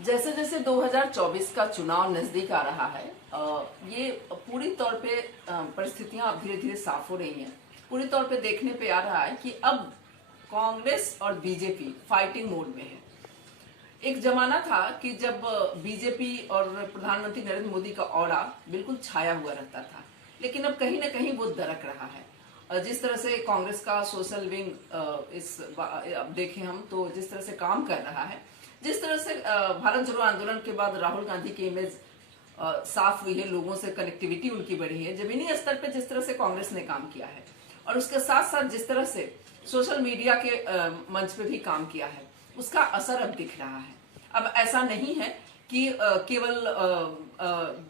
जैसे जैसे 2024 का चुनाव नजदीक आ रहा है, ये पूरी तौर पे परिस्थितियां अब धीरे धीरे साफ हो रही हैं। पूरी तौर पे देखने पे आ रहा है कि अब कांग्रेस और बीजेपी फाइटिंग मोड में है। एक जमाना था कि जब बीजेपी और प्रधानमंत्री नरेंद्र मोदी का ऑरा बिल्कुल छाया हुआ रहता था, लेकिन अब कहीं ना कहीं वो दरक रहा है। जिस तरह से कांग्रेस का सोशल विंग अब देखें हम तो जिस तरह से काम कर रहा है, जिस तरह से भारत जोड़ो आंदोलन के बाद राहुल गांधी की इमेज साफ हुई है, लोगों से कनेक्टिविटी उनकी बढ़ी है, जमीनी स्तर पे जिस तरह से कांग्रेस ने काम किया है और उसके साथ साथ जिस तरह से सोशल मीडिया के मंच पे भी काम किया है, उसका असर अब दिख रहा है। अब ऐसा नहीं है कि केवल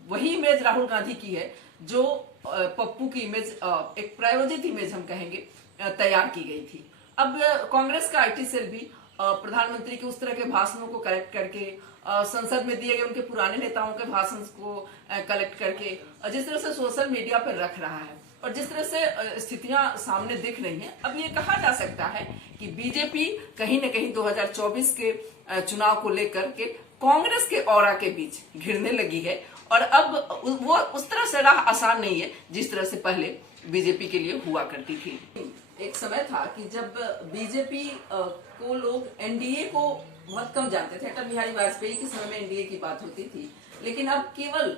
वही इमेज राहुल गांधी की है जो पप्पू की इमेज, एक प्रायोजित इमेज हम कहेंगे, तैयार की गई थी। अब कांग्रेस का आईटी सेल भी प्रधानमंत्री के उस तरह के भाषणों को कलेक्ट करके, संसद में दिए गए उनके पुराने नेताओं के भाषण को कलेक्ट करके जिस तरह से सोशल मीडिया पर रख रहा है और जिस तरह से स्थितियां सामने दिख रही हैं, अब ये कहा जा सकता है कि बीजेपी कहीं न कहीं 2024 के चुनाव को लेकर के कांग्रेस के ऑरा के बीच घिरने लगी है और अब वो उस तरह से राह आसान नहीं है जिस तरह से पहले बीजेपी के लिए हुआ करती थी। एक समय था कि जब बीजेपी को लोग एनडीए को बहुत कम जानते थे। अटल बिहारी वाजपेयी के समय में एनडीए की बात होती थी, लेकिन अब केवल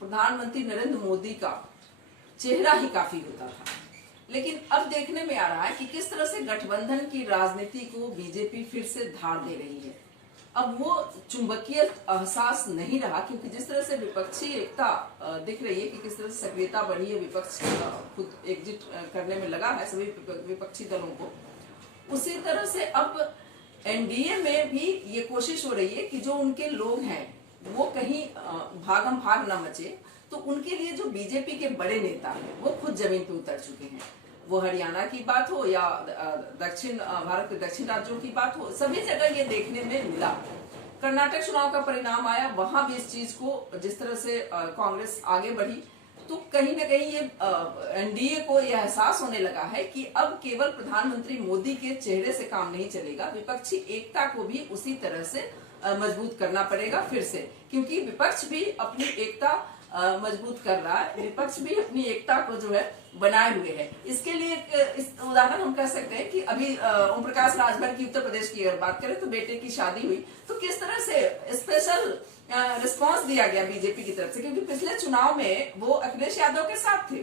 प्रधानमंत्री नरेंद्र मोदी का चेहरा ही काफी होता था। लेकिन अब देखने में आ रहा है कि किस तरह से गठबंधन की राजनीति को बीजेपी फिर से धार दे रही है। अब वो चुंबकीय एहसास नहीं रहा, क्योंकि जिस तरह से विपक्षी एकता दिख रही है कि किस तरह से सक्रियता बढ़ी है, विपक्ष खुद एकजुट करने में लगा है सभी विपक्षी दलों को, उसी तरह से अब एनडीए में भी ये कोशिश हो रही है कि जो उनके लोग हैं वो कहीं भागम भाग न मचे। तो उनके लिए जो बीजेपी के बड़े नेता हैं वो खुद जमीन पे उतर चुके हैं। वो हरियाणा की बात हो या दक्षिण भारत के दक्षिण राज्यों की बात हो, सभी जगह ये देखने में मिला। कर्नाटक चुनाव का परिणाम आया, वहां भी इस चीज को जिस तरह से कांग्रेस आगे बढ़ी, तो कहीं ना कहीं ये एनडीए को यह एहसास होने लगा है कि अब केवल प्रधानमंत्री मोदी के चेहरे से काम नहीं चलेगा, विपक्षी एकता को भी उसी तरह से मजबूत करना पड़ेगा फिर से, क्योंकि विपक्ष भी अपनी एकता मजबूत कर रहा है, विपक्ष भी अपनी एकता को जो है बनाए हुए है। इसके लिए इस उदाहरण हम कह सकते हैं कि अभी ओम प्रकाश राजभर की उत्तर प्रदेश की अगर बात करें तो बेटे की शादी हुई, तो किस तरह से स्पेशल रिस्पांस दिया गया बीजेपी की तरफ से, क्योंकि पिछले चुनाव में वो अखिलेश यादव के साथ थे।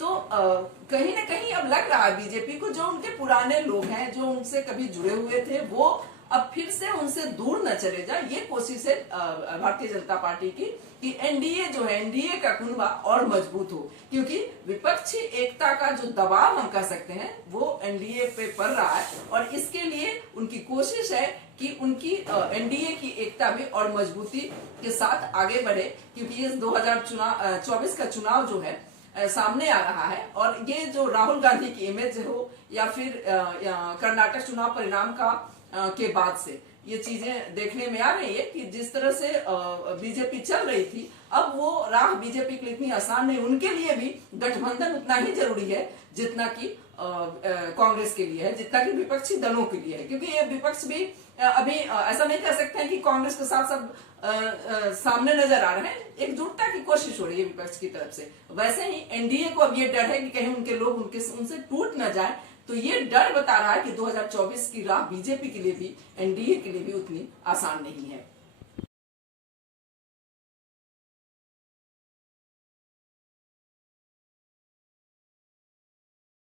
तो कहीं ना कहीं अब लग रहा है बीजेपी को जो उनके पुराने लोग हैं, जो उनसे कभी जुड़े हुए थे, वो अब फिर से उनसे दूर न चले जाए। ये कोशिश है भारतीय जनता पार्टी की कि एनडीए जो है, एनडीए का कुनबा और मजबूत हो, क्योंकि विपक्षी एकता का जो दबाव हम कह सकते हैं वो एनडीए पे पड़ रहा है और इसके लिए उनकी कोशिश है कि उनकी एनडीए की एकता भी और मजबूती के साथ आगे बढ़े, क्योंकि इस 2024 का चुनाव जो है सामने आ रहा है और ये जो राहुल गांधी की इमेज हो या फिर कर्नाटक चुनाव परिणाम का के बाद से ये चीजें देखने में आ रही है कि जिस तरह से बीजेपी चल रही थी, अब वो राह बीजेपी के लिए इतनी आसान नहीं। उनके लिए भी गठबंधन उतना ही जरूरी है जितना कि कांग्रेस के लिए है, जितना कि विपक्षी दलों के लिए है, क्योंकि ये विपक्ष भी अभी ऐसा नहीं कह सकते हैं कि कांग्रेस के साथ सब सामने नजर आ रहे हैं। एकजुटता की कोशिश हो रही है विपक्ष की तरफ से। वैसे ही एनडीए को अब ये डर है कि कहीं उनके लोग उनसे टूट न जाए, तो ये डर बता रहा है कि 2024 की राह बीजेपी के लिए भी, एनडीए के लिए भी उतनी आसान नहीं है।